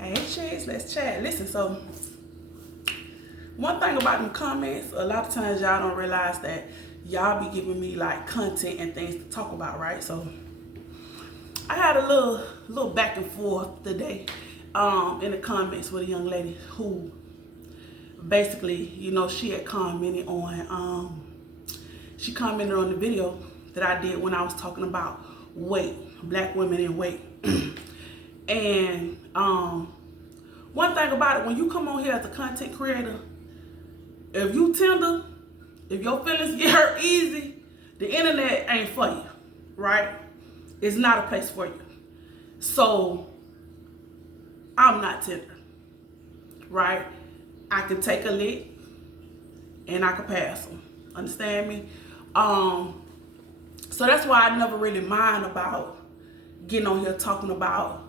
Hey chicks, let's chat. Listen, so one thing about them comments, a lot of times y'all don't realize that y'all be giving me like content and things to talk about, right? So I had a little back and forth today in the comments with a young lady who basically, you know, she had commented on she commented on the video that I did when I was talking about weight, black women in weight. And one thing about it, when you come on here as a content creator, if you tender, if your feelings get hurt easy, the internet ain't for you, right? It's not a place for you. So I'm not tender, right? I can take a lick and I can pass them. Understand me? So that's why I never really mind about getting on here talking about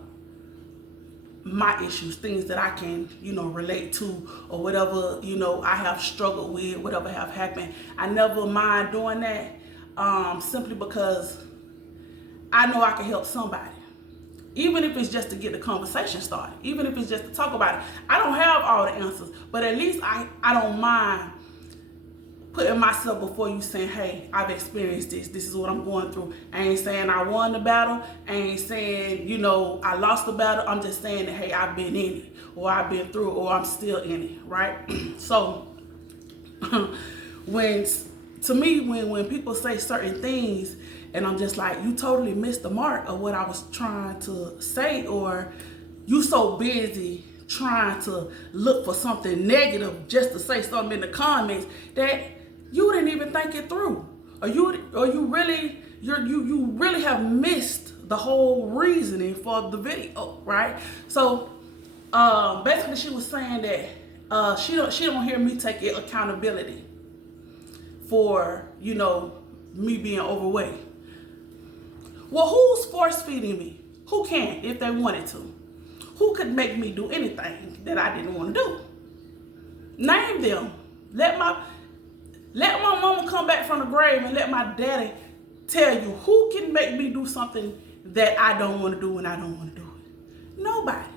my issues, things that I can, you know, relate to, or whatever, you know, I have struggled with, whatever have happened. I never mind doing that, simply because I know I can help somebody. Even if it's just to get the conversation started, even if it's just to talk about it. I don't have all the answers, but at least I don't mind putting myself before you saying, hey, I've experienced this. This is what I'm going through. I ain't saying I won the battle. I ain't saying, you know, I lost the battle. I'm just saying that, hey, I've been in it, or I've been through it, or I'm still in it, right? So when people say certain things and I'm just like, you totally missed the mark of what I was trying to say, or you so busy trying to look for something negative just to say something in the comments that you didn't even think it through, or you really have missed the whole reasoning for the video, right? So basically she was saying that she don't hear me take accountability for, you know, me being overweight. Well, who's force feeding me? Who can if they wanted to? Who could make me do anything that I didn't want to do? Name them. Let my mama come back from the grave and let my daddy tell you who can make me do something that I don't want to do when I don't want to do it. Nobody.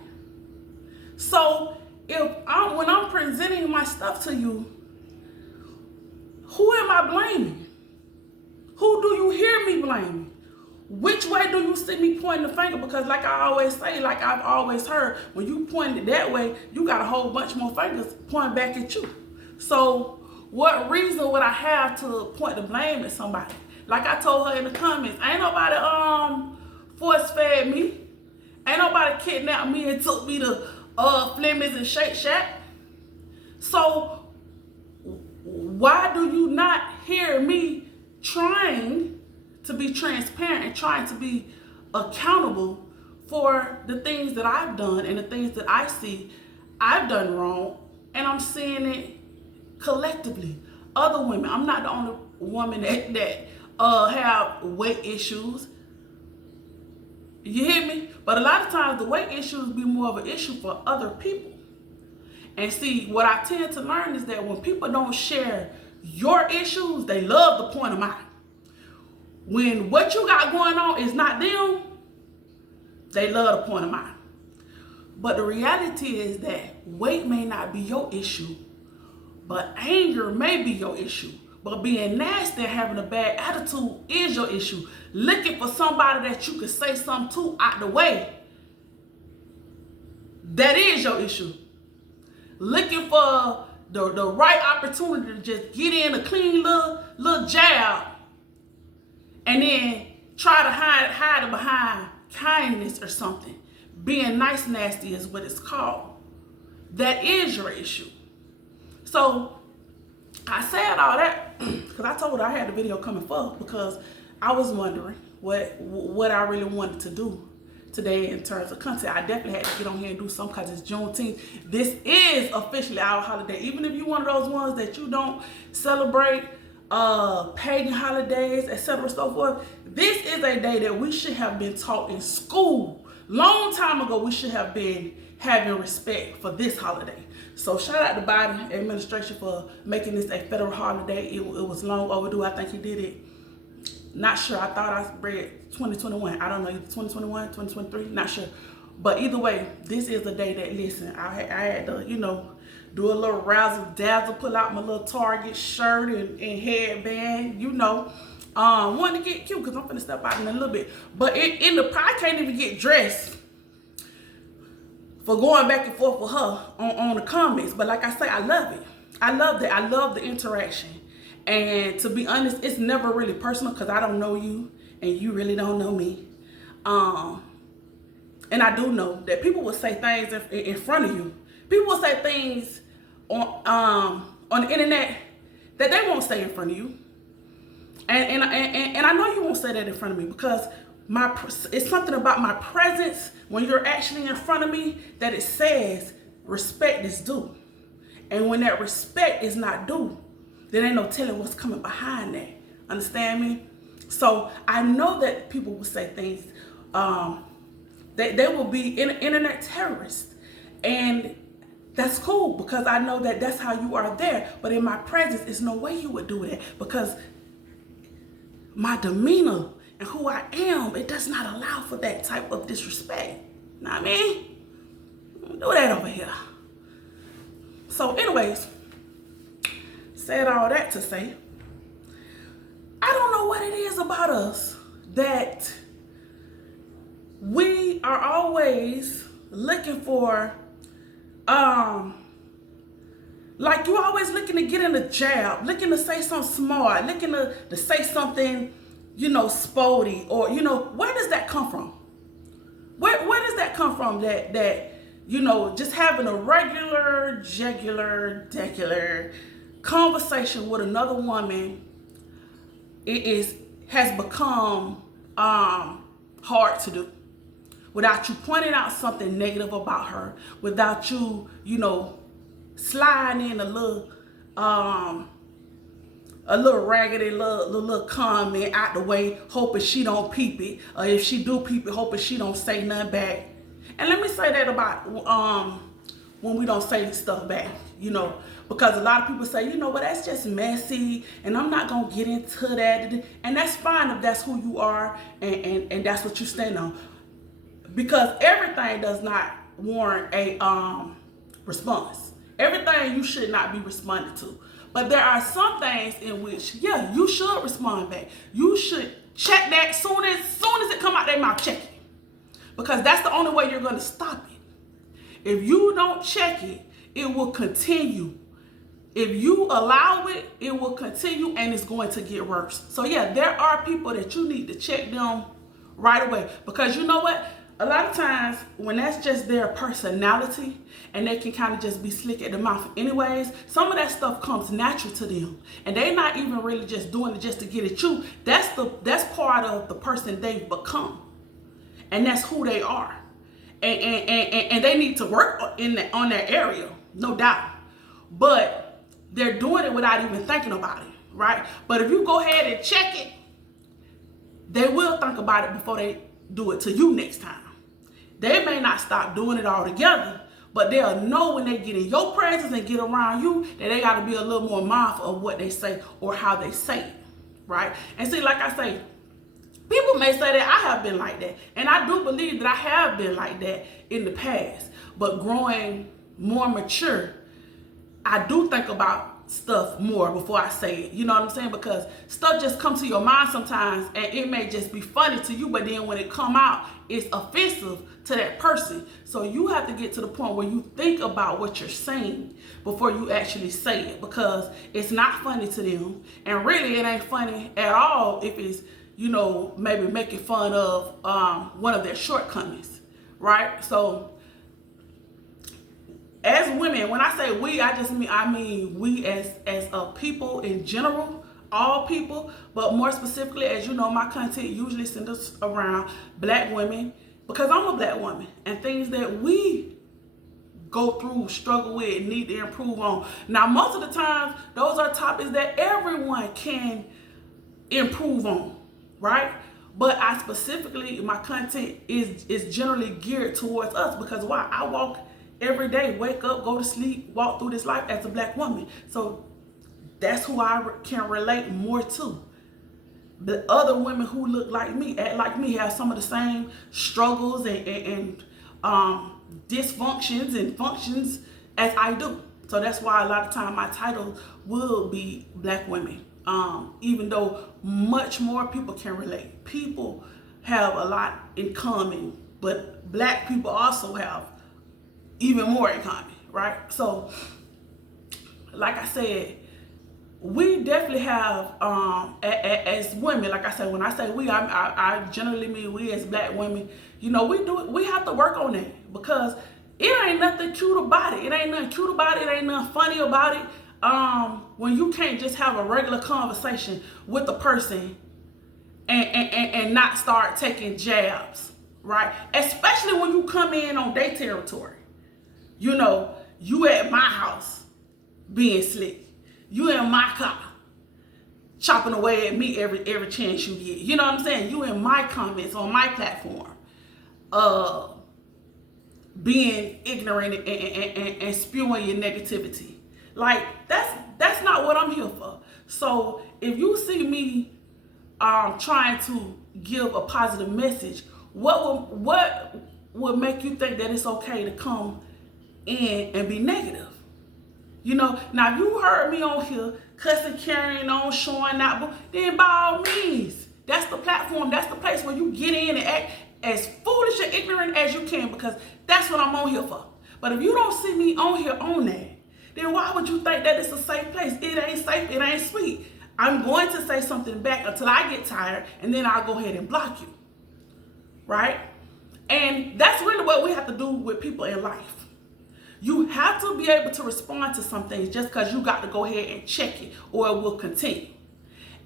So when I'm presenting my stuff to you, who am I blaming? Who do you hear me blaming? Which way do you see me pointing the finger? Because like I always say, like I've always heard, when you point it that way, you got a whole bunch more fingers pointing back at you. So what reason would I have to point the blame at somebody? Like I told her in the comments, ain't nobody force fed me. Ain't nobody kidnapped me and took me to Fleming's and CHIC-CHAT. So why do you not hear me trying to be transparent and trying to be accountable for the things that I've done and the things that I see I've done wrong, and I'm seeing it collectively. Other women, I'm not the only woman that have weight issues. You hear me? But a lot of times the weight issues be more of an issue for other people. And see, what I tend to learn is that when people don't share your issues, they love to point them out. When what you got going on is not them, they love to point them out. But the reality is that weight may not be your issue, but anger may be your issue. But being nasty and having a bad attitude is your issue. Looking for somebody that you can say something to out the way, that is your issue. Looking for the right opportunity to just get in a clean little jab and then try to hide it behind kindness or something. Being nice nasty is what it's called. That is your issue. So I said all that because I told her I had the video coming for, because I was wondering what I really wanted to do today in terms of content. I definitely had to get on here and do something because it's Juneteenth. This is officially our holiday. Even if you're one of those ones that you don't celebrate pagan holidays, etc., so forth, this is a day that we should have been taught in school. Long time ago, we should have been having respect for this holiday. So shout out to Biden administration for making this a federal holiday. It was long overdue. I think he did it. Not sure. I thought I read 2021. I don't know, 2021, 2023, not sure. But either way, this is a day that, listen, I had to, do a little razzle dazzle, pull out my little Target shirt and headband, wanting to get cute because I'm finna step out in a little bit. But I can't even get dressed for going back and forth with her on the comments. But like I say, I love it. I love that. I love the interaction. And to be honest, it's never really personal because I don't know you and you really don't know me. And I do know that people will say things in front of you. People will say things on the internet that they won't say in front of you. And I know you won't say that in front of me because it's something about my presence when you're actually in front of me that it says respect is due. And when that respect is not due, there ain't no telling what's coming behind that. Understand me? So I know that people will say things. They will be internet terrorists. And that's cool because I know that that's how you are there. But in my presence, there's no way you would do that because my demeanor and who I am, it does not allow for that type of disrespect. Know what I mean? Don't do that over here. So anyways, said all that to say, I don't know what it is about us that we are always looking for, like you're always looking to get in a jab, looking to say something smart, looking to say something, sporty, or, where does that come from? Where does that come from that just having a regular, degular conversation with another woman, has become hard to do without you pointing out something negative about her, without you, sliding in a little raggedy little comment out the way, hoping she don't peep it, or if she do peep it, hoping she don't say nothing back. And let me say that about when we don't say stuff back, because a lot of people say, well, that's just messy, and I'm not gonna get into that, and that's fine if that's who you are, and that's what you stand on, because everything does not warrant a response. Everything you should not be responding to. But there are some things in which, yeah, you should respond back. You should check that soon as it come out their mouth, check it. Because that's the only way you're going to stop it. If you don't check it, it will continue. If you allow it, it will continue and it's going to get worse. So yeah, there are people that you need to check them right away. Because you know what? A lot of times when that's just their personality and they can kind of just be slick at the mouth anyways, some of that stuff comes natural to them. And they're not even really just doing it just to get at you. That's part of the person they've become. And that's who they are. And they need to work on that area, no doubt. But they're doing it without even thinking about it, right? But if you go ahead and check it, they will think about it before they do it to you next time. They may not stop doing it altogether, but they'll know when they get in your presence and get around you that they got to be a little more mindful of what they say or how they say it, right? And see, like I say, people may say that I have been like that, and I do believe that I have been like that in the past, but growing more mature, I do think about stuff more before I say it, you know what I'm saying? Because stuff just comes to your mind sometimes and it may just be funny to you, but then when it come out, it's offensive to that person. So you have to get to the point where you think about what you're saying before you actually say it, because it's not funny to them, and really it ain't funny at all if it's, maybe making fun of one of their shortcomings, right? So as women, when I say we, I mean we as a people in general, all people, but more specifically, as you know, my content usually centers around Black women because I'm a Black woman, and things that we go through, struggle with, need to improve on. Now, most of the times, those are topics that everyone can improve on, right? But I specifically, my content is generally geared towards us because why? I walk every day, wake up, go to sleep, walk through this life as a Black woman. So that's who I can relate more to. The other women who look like me, act like me, have some of the same struggles and dysfunctions and functions as I do. So that's why a lot of time my title will be Black women. Even though much more people can relate. People have a lot in common, but Black people also have even more in common, right? So, like I said, we definitely have, as women, like I said, when I say we, I generally mean we as Black women, you know, we have to work on that, because it ain't nothing cute about it. It ain't nothing cute about it. It ain't nothing funny about it. When you can't just have a regular conversation with a person and not start taking jabs, right? Especially when you come in on their territory. You know, you at my house being slick. You in my car chopping away at me every chance you get. You know what I'm saying? You in my comments on my platform being ignorant and spewing your negativity. Like, that's not what I'm here for. So if you see me trying to give a positive message, what would make you think that it's okay to come in and be negative? You know, now if you heard me on here cussing, carrying on, showing out, then by all means, that's the platform, that's the place where you get in and act as foolish and ignorant as you can, because that's what I'm on here for. But if you don't see me on here on that, then why would you think that it's a safe place? It ain't safe, it ain't sweet. I'm going to say something back until I get tired, and then I'll go ahead and block you, right? And that's really what we have to do with people in life. You have to be able to respond to some things just because you got to go ahead and check it, or it will continue.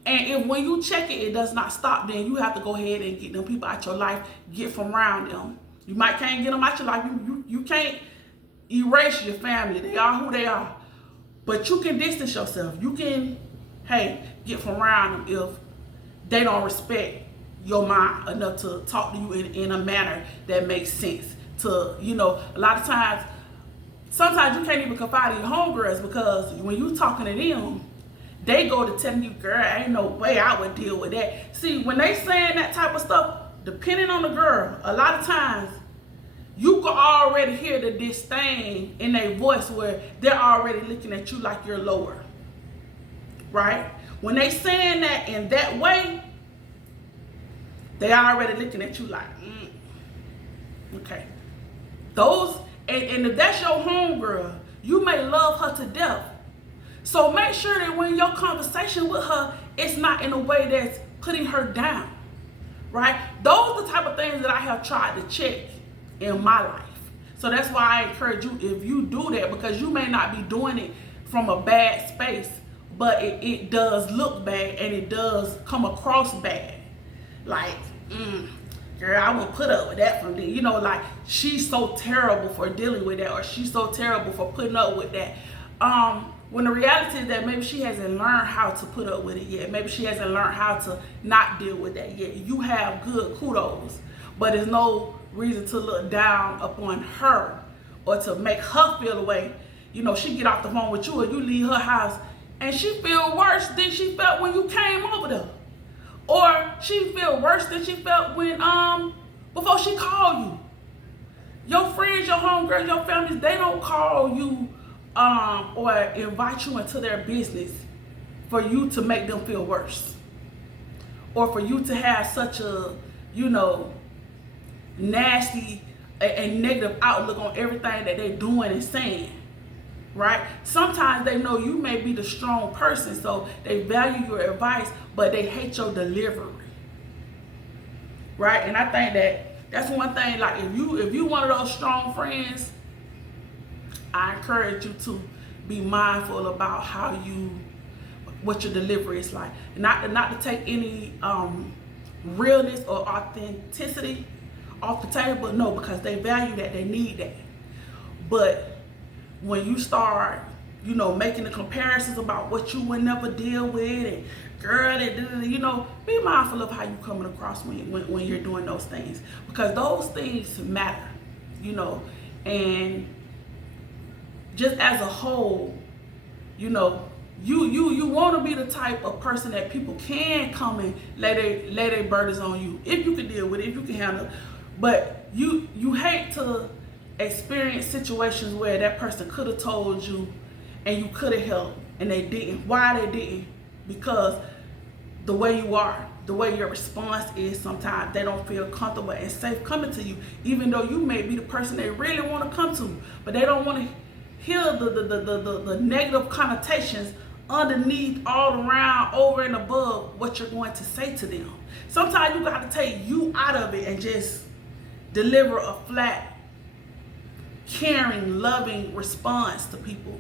And if when you check it, it does not stop, then you have to go ahead and get them people out your life, get from around them. You might can't get them out your life. You can't erase your family. They are who they are. But you can distance yourself. You can, hey, get from around them if they don't respect your mind enough to talk to you in a manner that makes sense. To, you know, a lot of times, sometimes you can't even confide in your homegirls, because when you talking to them, they go to telling you, girl, ain't no way I would deal with that. See, when they saying that type of stuff, depending on the girl, a lot of times you can already hear the disdain in their voice, where they're already looking at you like you're lower, right? When they saying that in that way, they already looking at you like, okay. Those, and if that's your homegirl, you may love her to death. So make sure that when your conversation with her, it's not in a way that's putting her down, right? Those are the type of things that I have tried to check in my life. So that's why I encourage you, if you do that, because you may not be doing it from a bad space, but it does look bad, and it does come across bad. Like, girl, I won't put up with that from them. You know, like, she's so terrible for dealing with that, or she's so terrible for putting up with that. When the reality is that maybe she hasn't learned how to put up with it yet. Maybe she hasn't learned how to not deal with that yet. You have good kudos, but there's no reason to look down upon her or to make her feel away. You know, she get off the phone with you, or you leave her house, and she feel worse than she felt when you came over there. Or she feel worse than she felt when before she called you. Your friends, your homegirls, your families, they don't call you or invite you into their business for you to make them feel worse, or for you to have such a, you know, nasty and negative outlook on everything that they're doing and saying, right? Sometimes they know you may be the strong person, so they value your advice, but they hate your delivery, right? And I think that that's one thing, like, if you one of those strong friends, I encourage you to be mindful about what your delivery is like. Not to take any realness or authenticity off the table, no, because they value that, they need that. But when you start, you know, making the comparisons about what you would never deal with, and girl, you know, be mindful of how you coming across when you're doing those things, because those things matter, you know. And just as a whole, you know, you want to be the type of person that people can come and lay their burdens on you, if you can deal with it, if you can handle it. But you hate to experience situations where that person could have told you and you could have helped and they didn't. Why they didn't? Because the way you are, the way your response is, sometimes they don't feel comfortable and safe coming to you, even though you may be the person they really want to come to, but they don't want to hear the negative connotations underneath, all around, over and above what you're going to say to them. Sometimes you got to take you out of it and just deliver a flat, caring, loving response to people.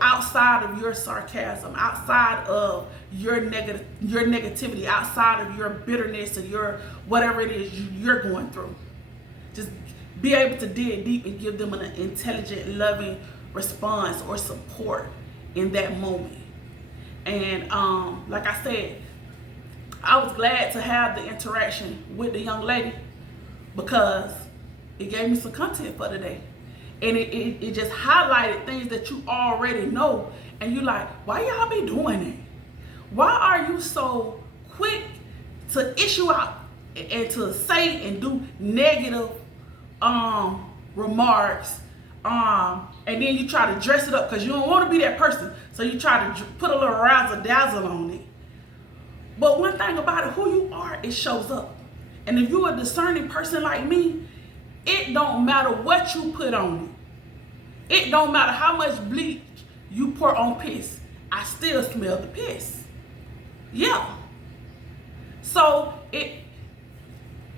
Outside of your sarcasm, outside of your negativity, outside of your bitterness or your whatever it is you're going through. Just be able to dig deep and give them an intelligent, loving response or support in that moment. And like I said, I was glad to have the interaction with the young lady because it gave me some content for today. And it just highlighted things that you already know. And you like, why y'all be doing it? Why are you so quick to issue out and to say and do negative remarks? And then you try to dress it up because you don't want to be that person. So you try to put a little razzle dazzle on it. But one thing about it, who you are, it shows up. And if you're a discerning person like me, it don't matter what you put on it. It don't matter how much bleach you pour on piss. I still smell the piss. Yeah. So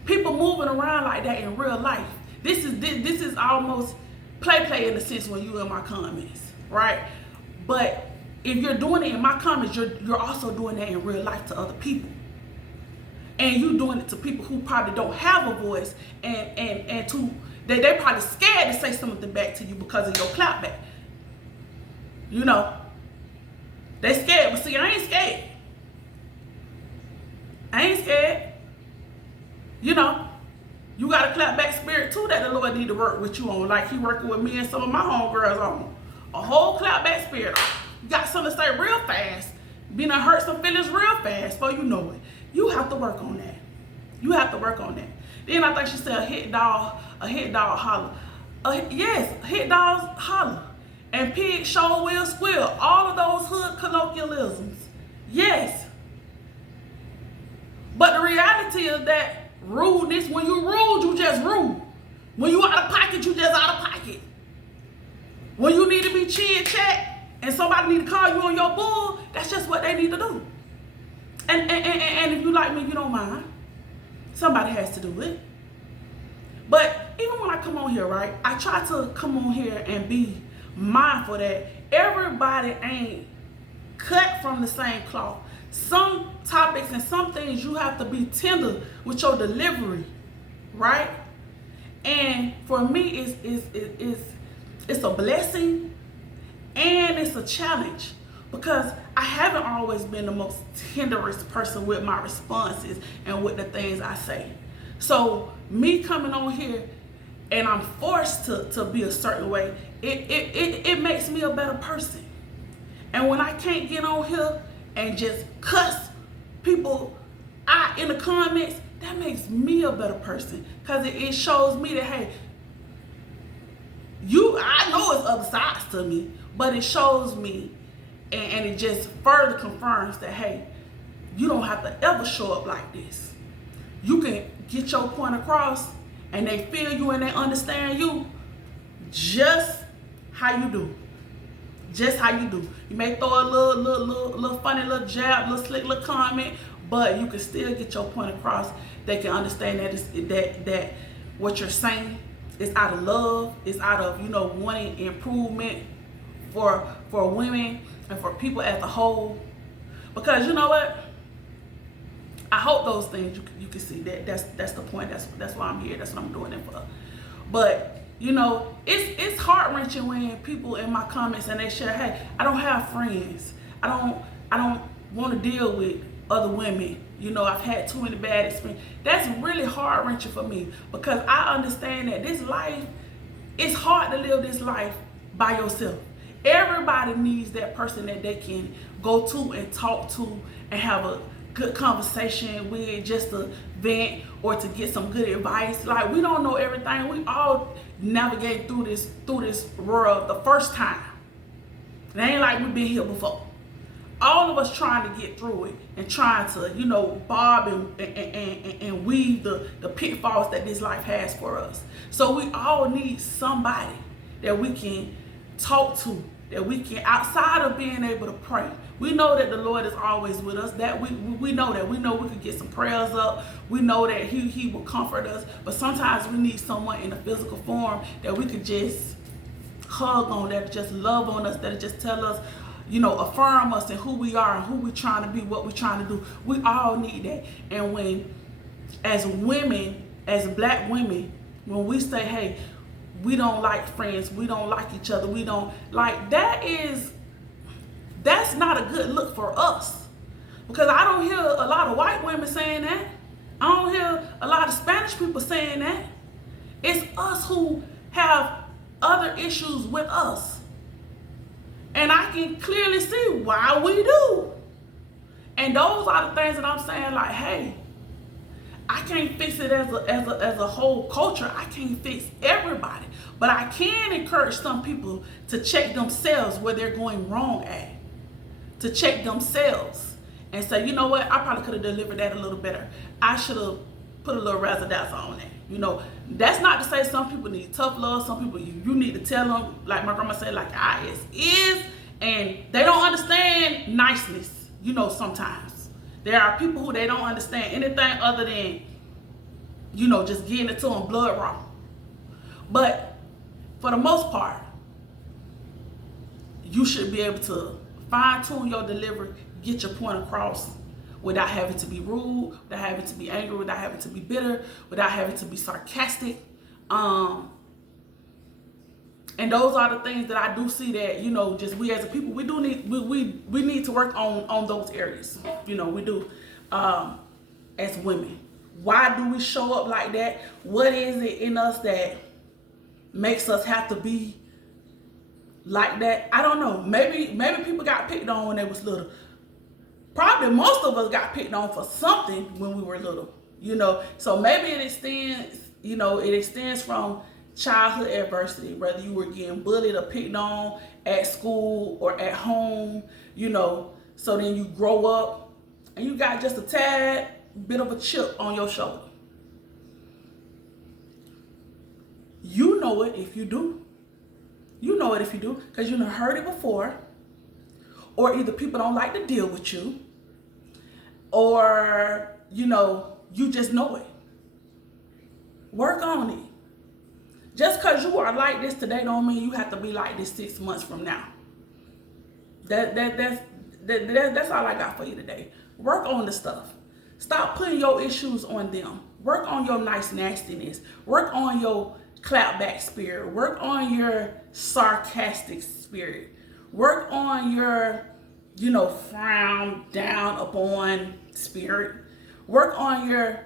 people moving around like that in real life. This is almost play in the sense when you in my comments, right? But if you're doing it in my comments, you're also doing that in real life to other people. And you doing it to people who probably don't have a voice and to they probably scared to say something back to you because of your clap back. They scared, but see, I ain't scared. You got a clap back spirit too that the Lord need to work with you on, like he working with me and some of my homegirls on. A whole clap back spirit. You got something to say real fast. Be done hurt some feelings real fast before you know it. You have to work on that. Then I think she said a hit dog holler. Yes, hit dogs holler. And pig show will squeal. All of those hood colloquialisms. Yes. But the reality is that rudeness, when you rude, you just rude. When you out of pocket, you just out of pocket. When you need to be CHIC-CHAT and somebody need to call you on your bull, that's just what they need to do. And if you like me, you don't mind. Somebody has to do it. But even when I come on here, right, I try to come on here and be mindful that everybody ain't cut from the same cloth. Some topics and some things you have to be tender with your delivery, right? And for me, it's a blessing and it's a challenge because I haven't always been the most tenderest person with my responses and with the things I say. So me coming on here and I'm forced to be a certain way, it makes me a better person. And when I can't get on here and just cuss people out in the comments, that makes me a better person because it shows me that, hey, I know it's other sides to me, but it shows me and it just further confirms that, hey, you don't have to ever show up like this. You can get your point across and they feel you and they understand you just how you do. Just how you do. You may throw a little funny little jab, little slick little comment, but you can still get your point across. They can understand that what you're saying is out of love, it's out of wanting improvement for women and for people as a whole. Because you know what? I hope those things you can see that's the point. That's why I'm here. That's what I'm doing it for. But it's heart-wrenching when people in my comments and they share, hey, I don't have friends. I don't want to deal with other women. I've had too many bad experiences. That's really heart-wrenching for me because I understand that this life, it's hard to live this life by yourself. Everybody needs that person that they can go to and talk to and have good conversation with, just to vent or to get some good advice. Like, we don't know everything. We all navigate through this world the first time. It ain't like we've been here before. All of us trying to get through it and trying to, bob and weave the pitfalls that this life has for us. So we all need somebody that we can talk to, that we can, outside of being able to pray. We know that the Lord is always with us. That we know that. We know we could get some prayers up. We know that He will comfort us. But sometimes we need someone in a physical form that we could just hug on, that just love on us, that just tell us, affirm us and who we are and who we're trying to be, what we're trying to do. We all need that. And when, as women, as black women, when we say, hey, we don't like friends, we don't like each other, we don't like, that's not a good look for us. Because I don't hear a lot of white women saying that. I don't hear a lot of Spanish people saying that. It's us who have other issues with us. And I can clearly see why we do. And those are the things that I'm saying, like, hey, I can't fix it as a whole culture. I can't fix everybody. But I can encourage some people to check themselves where they're going wrong at. To check themselves and say, you know what, I probably could have delivered that a little better. I should have put a little razzle dazzle on that. That's not to say some people need tough love. Some people, you need to tell them, like my grandma said, like is, and they don't understand niceness, sometimes. There are people who they don't understand anything other than, just getting it to them blood raw. But for the most part, you should be able to fine-tune your delivery, get your point across without having to be rude, without having to be angry, without having to be bitter, without having to be sarcastic. And those are the things that I do see that, just we as a people, we do need, we need to work on those areas. We do, as women. Why do we show up like that? What is it in us that makes us have to be like that? I don't know. Maybe people got picked on when they was little. Probably most of us got picked on for something when we were little, So maybe it extends from childhood adversity, whether you were getting bullied or picked on at school or at home, so then you grow up and you got just a tad bit of a chip on your shoulder. You know it if you do. You know it if you do, because you done heard it before, or either people don't like to deal with you, or, you just know it. Work on it. Just because you are like this today don't mean you have to be like this 6 months from now. That's all I got for you today. Work on the stuff. Stop putting your issues on them. Work on your nice nastiness. Work on your clapback spirit. Work on your sarcastic spirit. Work on your, frown down upon spirit. Work on your,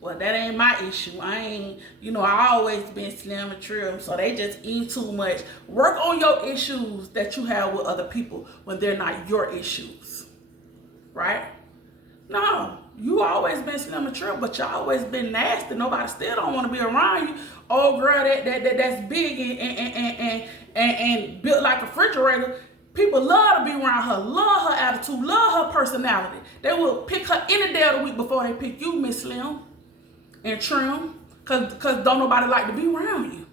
well, that ain't my issue. I ain't, I always been slim and trim, so they just eat too much. Work on your issues that you have with other people when they're not your issues, right? No, you always been slim and trim, but you always been nasty. Nobody still don't want to be around you. Oh, girl, that's big and built like a refrigerator. People love to be around her, love her attitude, love her personality. They will pick her any day of the week before they pick you, Miss Slim and Trim, cause don't nobody like to be around you.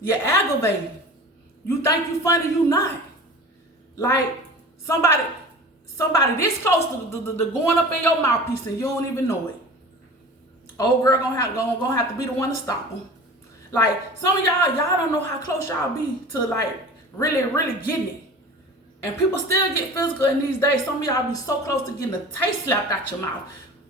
You're aggravating. You think you funny, you not. Like somebody this close to going up in your mouthpiece and you don't even know it. Old girl gonna have to be the one to stop them. Like some of y'all don't know how close y'all be to like really, really getting it. And people still get physical in these days. Some of y'all be so close to getting a taste slapped out your mouth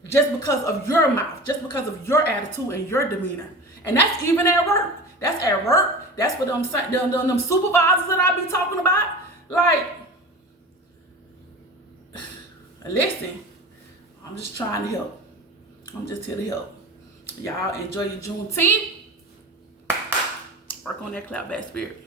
just because of your mouth, just because of your attitude and your demeanor. And that's even at work. That's at work. That's for them supervisors that I be talking about. Like, listen, I'm just trying to help. I'm just here to help. Y'all enjoy your Juneteenth. Work on that clapback spirit.